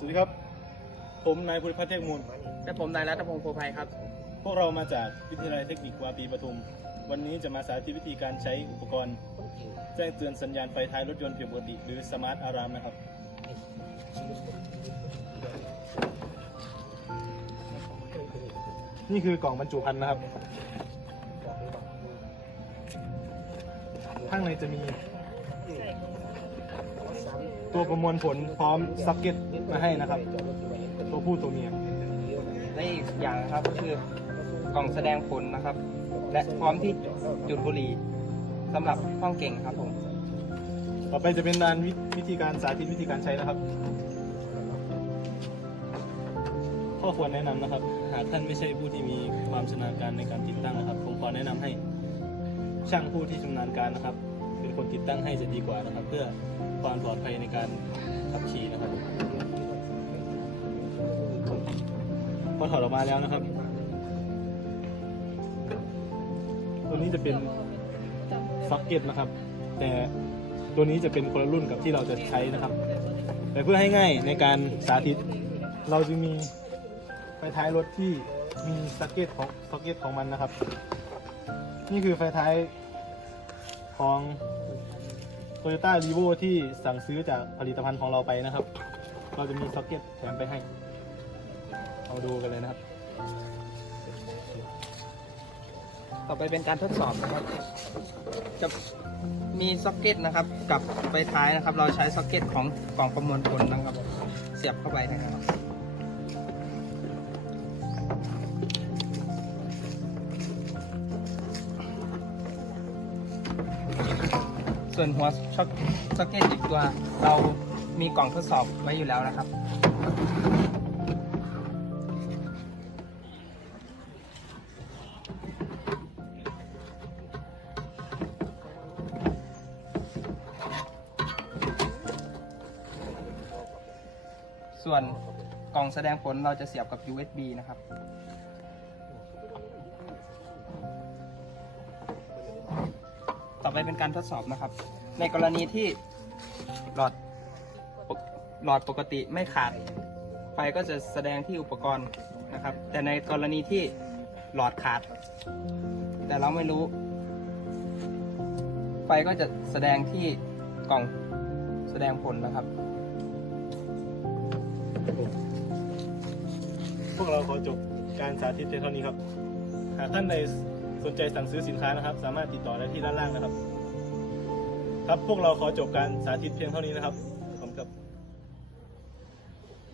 สวัสดีครับ ผมนายภูริพัฒน์เทพมูล และผมนายรัตพงศ์โพภัยครับ พวกเรามาจากวิทยาลัยเทคนิควาปีปทุม วันนี้จะมาสาธิตวิธีการใช้อุปกรณ์ แจ้งเตือนสัญญาณไฟท้ายรถยนต์ผิดปกติ หรือสมาร์ทอารามนะครับ นี่คือกล่องบรรจุภัณฑ์นะครับ ข้างในจะมี ตัวประมวลผลพร้อมซ็อกเก็ตมาให้นะครับ ตัวผู้ตัวเมียและอีกอย่างนะครับก็คือกล่องแสดงผลนะครับ และพร้อมที่จุดบุหรี่สำหรับห้องเก่งครับผม ต่อไปจะเป็นการวิวิธีการสาธิตวิธีการใช้นะครับ ข้อควรแนะนำนะครับ หากท่านไม่ใช่ผู้ที่มีความชำนาญการในการติดตั้งนะครับ ผมขอแนะนำให้ช่างผู้ที่ชำนาญการนะครับ เป็นคนติดตั้งให้จะดีกว่านะครับ เพื่อความปลอดภัยในการขับขี่นะครับพอถอดออกมาแล้วนะครับ ตัวนี้จะเป็นซ็อกเก็ตนะครับ แต่ตัวนี้จะเป็นคนละรุ่นกับที่เราจะใช้นะครับ แต่เพื่อให้ง่ายในการสาธิต เราจะมีไฟท้ายรถที่มีซ็อกเก็ตของซ็อกเก็ตของมันนะครับ นี่คือไฟท้าย ของ Toyota r e v o ที่สั่งซื้อจากผลิตภัณฑ์ของเราไปนะครับ เราจะมีซ็อกเก็ตแถมไปให้ เอาดูกันเลยนะครับ ต่อไปเป็นการทดสอบนะครับ จะมีซ็อกเก็ตนะครับ กับไฟท้ายนะครับ เราใช้ซ็อกเก็ตของกล่องประมวลผลนะครับ เสียบเข้าไปนะครับ ส่วนหัวช็อคซ็อกเก็ตอีกตัว เรามีกล่องทดสอบไว้อยู่แล้วนะครับ ส่วนกล่องแสดงผลเราจะเสียบกับ USB นะครับ ไปเป็นการทดสอบนะครับ ในกรณีที่หลอดปกหลอดปกติไม่ขาด ไฟก็จะแสดงที่อุปกรณ์นะครับ แต่ในกรณีที่หลอดขาด แต่เราไม่รู้ ไฟก็จะแสดงที่กล่องแสดงผลนะครับ พวกเราขอจบการสาธิตเพียงเท่านี้ครับ หากท่านใด สนใจสั่งซื้อสินค้านะครับ สามารถติดต่อได้ที่ด้านล่างนะครับ ครับพวกเราขอจบการสาธิตเพียงเท่านี้นะครับ